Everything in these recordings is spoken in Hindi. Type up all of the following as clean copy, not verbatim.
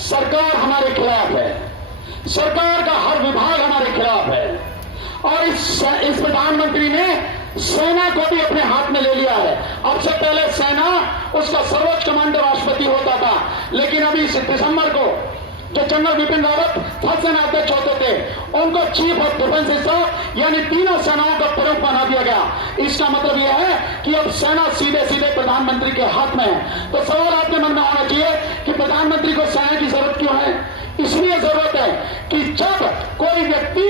सरकार हमारे खिलाफ है, सरकार का हर विभाग हमारे खिलाफ है। और इस प्रधानमंत्री ने सेना को भी अपने हाथ में ले लिया है। अब से पहले सेना उसका सर्वोच्च कमांडर राष्ट्रपति होता था, लेकिन अभी इस दिसंबर को जो जनरल बिपिन रावत थल सेनाध्यक्ष होते थे, उनको चीफ ऑफ डिफेंस स्टाफ यानी तीनों सेनाओं का प्रमुख बना दिया गया। इसका मतलब यह है कि अब सेना सीधे सीधे प्रधानमंत्री के हाथ में है। तो सवाल आपके मन में होना चाहिए कि प्रधानमंत्री को सेना की जरूरत क्यों है? इसलिए जरूरत है कि जब कोई व्यक्ति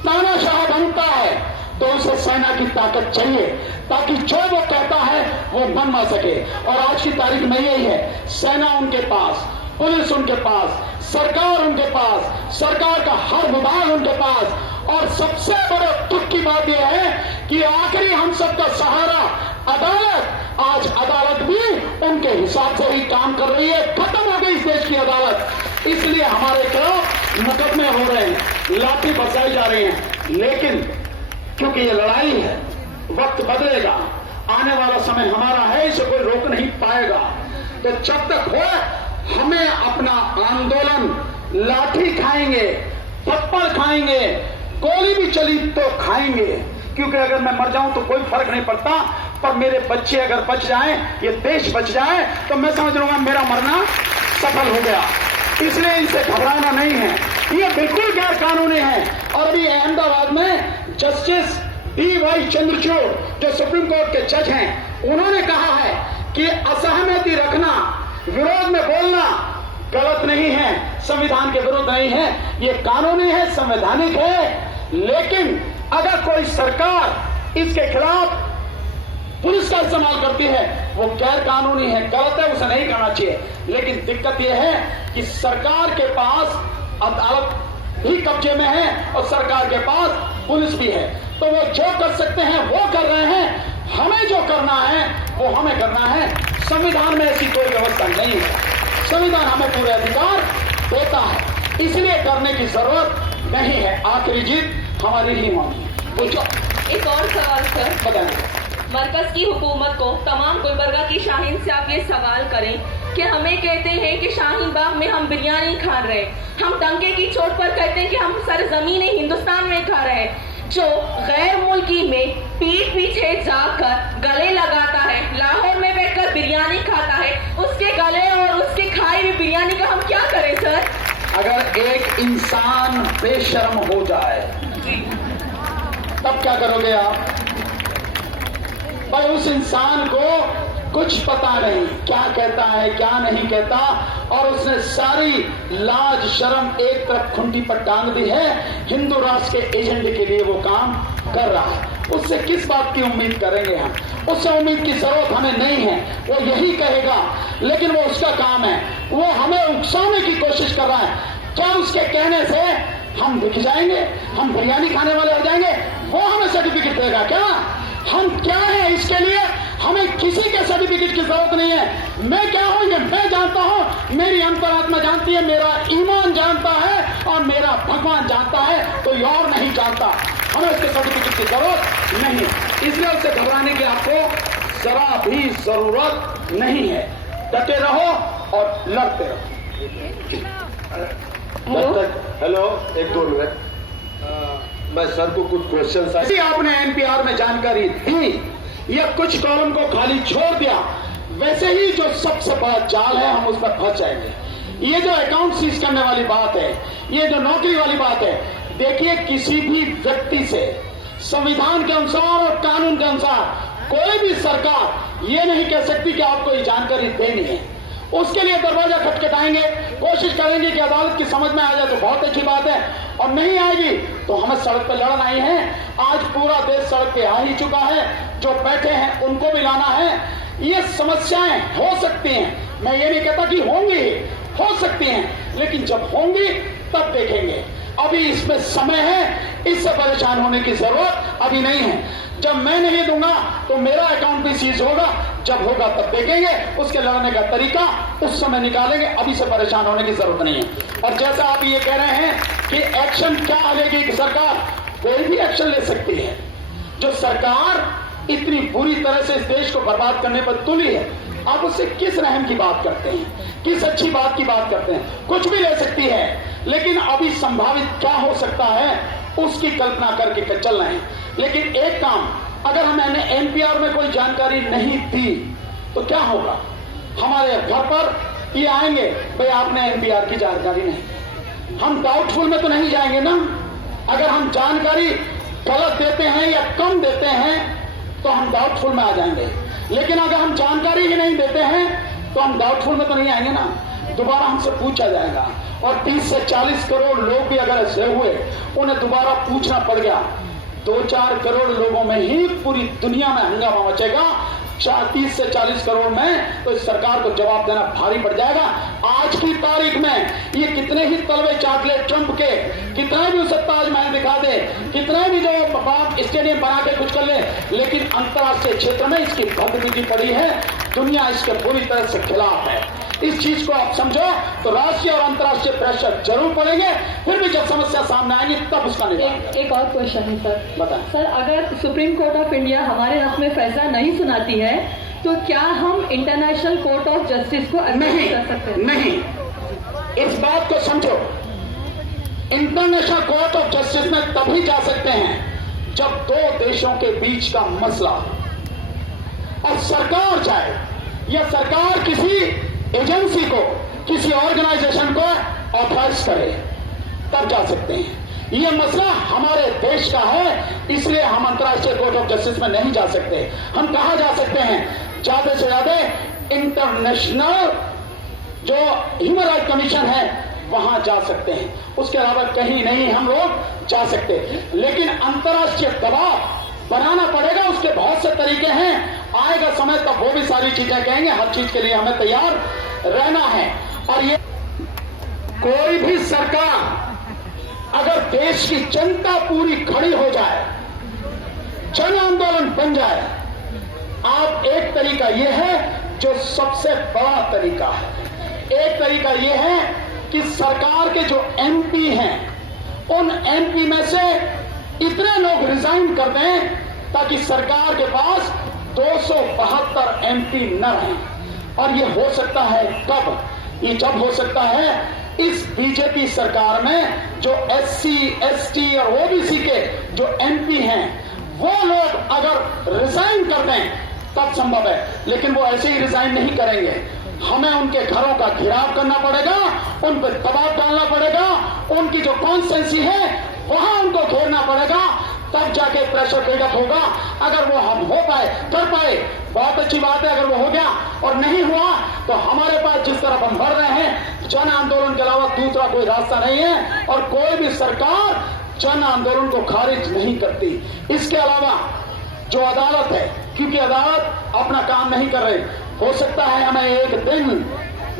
तानाशाह बनता है तो उसे सेना की ताकत चाहिए, ताकि जो वो कहता है वो बनवा सके। और आज की तारीख में यही है, सेना उनके पास, पुलिस उनके पास, सरकार उनके पास, सरकार का हर विभाग उनके पास। और सबसे बड़े दुख की बात यह है कि आखिरी हम सबका सहारा अदालत, आज अदालत भी उनके हिसाब से ही काम कर रही है। खत्म हो गई इस देश की अदालत। इसलिए हमारे खिलाफ मुकदमे हो रहे हैं, लाठी बरसाई जा रही है। लेकिन क्योंकि ये लड़ाई है, वक्त बदलेगा, आने वाला समय हमारा है, इसे कोई रोक नहीं पाएगा। तो जब तक हो, हमें अपना आंदोलन, लाठी खाएंगे, थप्पड़ खाएंगे, गोली भी चली तो खाएंगे, क्योंकि अगर मैं मर जाऊं तो कोई फर्क नहीं पड़ता, पर मेरे बच्चे अगर बच जाएं, ये देश बच जाए, तो मैं समझ लूंगा मेरा मरना सफल हो गया। इसलिए इनसे घबराना नहीं है, ये बिल्कुल गैर कानूनी है। और अभी अहमदाबाद में जस्टिस डी.वाई. चंद्रचूड़ जो सुप्रीम कोर्ट के जज हैं, उन्होंने कहा है कि असहमति रखना, विरोध में बोलना गलत नहीं है, संविधान के विरुद्ध नहीं है, ये कानूनी है, संवैधानिक है। लेकिन अगर कोई सरकार इसके खिलाफ पुलिस का इस्तेमाल करती है, वो गैर कानूनी है, गलत है, उसे नहीं करना चाहिए। लेकिन दिक्कत यह है कि सरकार के पास अदालत भी कब्जे में है और सरकार के पास पुलिस भी है, तो वो जो कर सकते हैं वो कर रहे हैं। हमें जो करना है वो हमें करना है। संविधान में ऐसी कोई व्यवस्था नहीं है, संविधान हमें पूरे अधिकार देता है, इसलिए करने की जरूरत नहीं है। आखिरी जीत हमारी ही होनी है। पूछो। एक और सवाल सर, बताएंगे। मरकज की हुकूमत को तमाम गुलबर्गा की शाहीन से आप ये सवाल करें कि हमें कहते हैं कि शाहीन बाग में हम बिरयानी खा रहे हैं, हम दंगे की चोट पर कहते हैं कि हम सरजमीन हिंदुस्तान में खा रहे हैं। जो गैर मुल्की में पीठ पीछे जाकर गले लगाता है, लाहौर में बैठकर बिरयानी खाता है, उसके गले और उसके खाई हुई बिरयानी का हम क्या करें सर? अगर एक इंसान बेशर्म हो जाए तब क्या करोगे आप? भाई उस इंसान को कुछ पता नहीं क्या कहता है क्या नहीं कहता, और उसने सारी लाज शर्म एक तरफ खुंटी पर टांग दी है, हिंदू राष्ट्र के एजेंडे के लिए वो काम कर रहा है। उससे किस बात की उम्मीद करेंगे हम? उससे उम्मीद की जरूरत हमें नहीं है, वो यही कहेगा, लेकिन वो उसका काम है, वो हमें उकसाने की कोशिश कर रहा है। क्या उसके कहने से हम बिक जाएंगे, हम बिरयानी खाने वाले हो जाएंगे? वो हमें सर्टिफिकेट देगा क्या? हम क्या है इसके लिए? हमें किसी के सर्टिफिकेट की जरूरत नहीं है। मैं क्या हूं ये मैं जानता हूं, मेरी अंतरात्मा जानती है, मेरा ईमान जानता है और मेरा भगवान जानता है, कोई और नहीं जानता। हमें उसके सर्टिफिकेट की जरूरत नहीं है, इसलिए उससे घबराने की आपको जरा भी जरूरत नहीं है। डटे रहो और लड़ते रहो। हेलो, एक दो मिनट, मैं सर को कुछ क्वेश्चन। आपने एनपीआर में जानकारी दी या कुछ कॉलम को खाली छोड़ दिया, वैसे ही जो सबसे बड़ा जाल है हम उस पर फंस जाएंगे। ये जो अकाउंट सीज करने वाली बात है, ये जो नौकरी वाली बात है, देखिए किसी भी व्यक्ति से संविधान के अनुसार और कानून के अनुसार कोई भी सरकार ये नहीं कह सकती कि आपको ये जानकारी देनी है। उसके लिए दरवाजा खटखटाएंगे, कोशिश करेंगे कि अदालत की समझ में आ जाए तो बहुत अच्छी बात है, और नहीं आएगी तो हमें सड़क पर लड़ना ही है। आज पूरा देश सड़क पे आ ही चुका है, जो बैठे हैं उनको भी लाना है। ये समस्याएं हो सकती हैं, मैं ये नहीं कहता कि होंगी, हो सकती हैं, लेकिन जब होंगी तब देखेंगे। अभी इसमें समय है, इससे परेशान होने की जरूरत अभी नहीं है। जब मैं नहीं दूंगा तो मेरा अकाउंट भी सीज होगा, जब होगा तब देखेंगे, उसके लड़ने का तरीका उस समय निकालेंगे, अभी से परेशान होने की जरूरत नहीं है। और जैसा आप ये कह रहे हैं कि एक्शन क्या लेगी कि सरकार, कोई भी एक्शन ले सकती है। जो सरकार इतनी बुरी तरह से इस देश को बर्बाद करने पर तुली है, आप उससे किस रहम की बात करते हैं, किस अच्छी बात की बात करते हैं? कुछ भी ले सकती है, लेकिन अभी संभावित क्या हो सकता है उसकी कल्पना करके चल रहे हैं। लेकिन एक काम, अगर हमने एनपीआर में कोई जानकारी नहीं दी तो क्या होगा? हमारे घर पर ये आएंगे, भाई आपने एनपीआर की जानकारी नहीं। हम डाउटफुल में तो नहीं जाएंगे ना। अगर हम जानकारी गलत देते हैं या कम देते हैं तो हम डाउटफुल में आ जाएंगे, लेकिन अगर हम जानकारी ही नहीं देते हैं तो हम डाउटफुल में तो नहीं आएंगे ना। दोबारा हमसे पूछा जाएगा, और 30 से 40 करोड़ लोग भी अगर ऐसे हुए उन्हें दोबारा पूछना पड़ गया, 2-4 करोड़ लोगों में ही पूरी दुनिया में हंगामा मचेगा। 30 से 40 करोड़ में तो इस सरकार को जवाब देना भारी पड़ जाएगा। आज की तारीख में ये कितने ही तलवे चाट ले ट्रंप के, कितने भी उसे ताजमहल दिखा दे, कितने भी जो स्टेडियम बना के कुछ कर ले, लेकिन अंतर्राष्ट्रीय क्षेत्र में इसकी भद्रगति पड़ी है। दुनिया इसके पूरी तरह से खिलाफ है। इस चीज को आप समझो तो राष्ट्रीय और अंतर्राष्ट्रीय प्रेशर जरूर पड़ेंगे, फिर भी जब समस्या सामने आएगी तब उसका निदान। एक और क्वेश्चन है सर, बताएं सर, अगर सुप्रीम कोर्ट ऑफ इंडिया हमारे हक में फैसला नहीं सुनाती है तो क्या हम इंटरनेशनल कोर्ट ऑफ जस्टिस को नहीं कर सकते हैं? नहीं, इस बात को समझो, इंटरनेशनल कोर्ट ऑफ जस्टिस में तभी जा सकते हैं जब दो देशों के बीच का मसला और सरकार चाहे, या सरकार किसी एजेंसी को, किसी ऑर्गेनाइजेशन को ऑथराइज करे, तब जा सकते हैं। यह मसला हमारे देश का है, इसलिए हम अंतर्राष्ट्रीय कोर्ट ऑफ जस्टिस में नहीं जा सकते। हम कहां जा सकते हैं? ज्यादा से ज्यादा इंटरनेशनल जो ह्यूमन राइट कमीशन है वहां जा सकते हैं, उसके अलावा कहीं नहीं हम लोग जा सकते। लेकिन अंतर्राष्ट्रीय दबाव बनाना पड़ेगा, उसके बहुत से तरीके हैं। आएगा समय तब वो भी सारी चीजें कहेंगे, हर चीज के लिए हमें तैयार रहना है। और ये कोई भी सरकार अगर देश की जनता पूरी खड़ी हो जाए, जन आंदोलन बन जाए, आप एक तरीका यह है जो सबसे बड़ा तरीका है। एक तरीका यह है कि सरकार के जो एमपी हैं, उन एमपी में से इतने लोग रिजाइन कर दें ताकि सरकार के पास 272 एमपी न रहें। और ये हो सकता है कब? ये जब हो सकता है इस बीजेपी सरकार में जो एससी, एसटी और ओबीसी के जो एमपी हैं, वो लोग अगर रिजाइन कर दें तब संभव है। लेकिन वो ऐसे ही रिजाइन नहीं करेंगे, हमें उनके घरों का घेराव करना पड़ेगा, उन पर दबाव डालना पड़ेगा, उनकी जो कॉन्स्टिट्यूएंसी है वहां उनको घेरना पड़ेगा, तब जाके प्रेशर बिल्डअप होगा। अगर वो हम हो पाए, कर पाए, बहुत अच्छी बात है। अगर वो हो गया और नहीं हुआ तो हमारे पास जिस तरफ हम बढ़ रहे हैं, जन आंदोलन के अलावा दूसरा कोई रास्ता नहीं है, और कोई भी सरकार जन आंदोलन को खारिज नहीं करती। इसके अलावा जो अदालत है, क्योंकि अदालत अपना काम नहीं कर रही, हो सकता है हमें एक दिन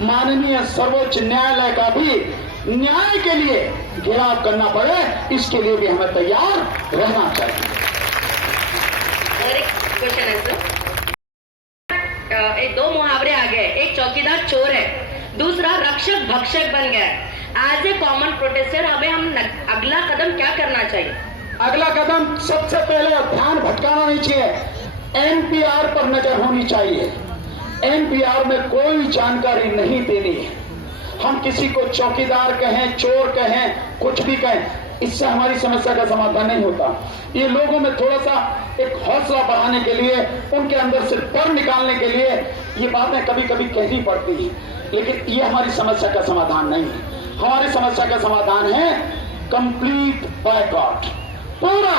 माननीय सर्वोच्च न्यायालय का भी न्याय के लिए घेराव करना पड़े, इसके लिए भी हमें तैयार रहना चाहिए। क्वेश्चन है सर, एक दो मुहावरे आ गए, एक चौकीदार चोर है, दूसरा रक्षक भक्षक बन गया है। एज ए कॉमन प्रोटेस्टर हमें अगला कदम क्या करना चाहिए? अगला कदम सबसे पहले ध्यान भटकाना नहीं चाहिए, एनपीआर पर नजर होनी चाहिए। एनपीआर में कोई जानकारी नहीं देनी है। हम किसी को चौकीदार कहें, चोर कहें, कुछ भी कहें, इससे हमारी समस्या का समाधान नहीं होता। ये लोगों में थोड़ा सा एक हौसला बढ़ाने के लिए, उनके अंदर से डर निकालने के लिए ये बातें कभी कभी कहनी पड़ती हैं, लेकिन ये हमारी समस्या का समाधान नहीं है। हमारी समस्या का समाधान है कंप्लीट बायकॉट, पूरा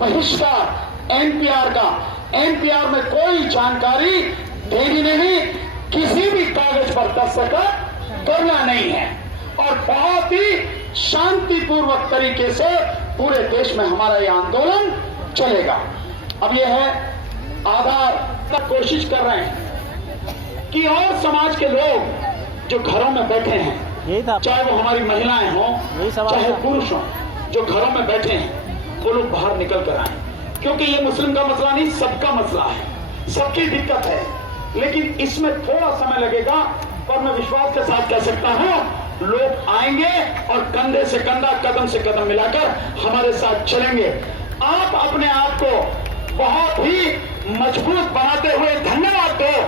बहिष्कार एनपीआर का। एनपीआर में कोई जानकारी देनी नहीं, किसी भी कागज पर दस्तखत करना नहीं है, और बहुत ही शांतिपूर्वक तरीके से पूरे देश में हमारा ये आंदोलन चलेगा। अब ये है आधार तक कोशिश कर रहे हैं कि और समाज के लोग जो घरों में बैठे हैं, चाहे वो हमारी महिलाएं हों, चाहे पुरुष हों, जो घरों में बैठे हैं, वो लोग बाहर निकल कर आए, क्योंकि ये मुस्लिम का मसला नहीं, सबका मसला है, सबकी दिक्कत है। लेकिन इसमें थोड़ा समय लगेगा, पर मैं विश्वास के साथ कह सकता हूं लोग आएंगे और कंधे से कंधा, कदम से कदम मिलाकर हमारे साथ चलेंगे। आप अपने आप को बहुत ही मजबूत बनाते हुए धन्यवाद दो।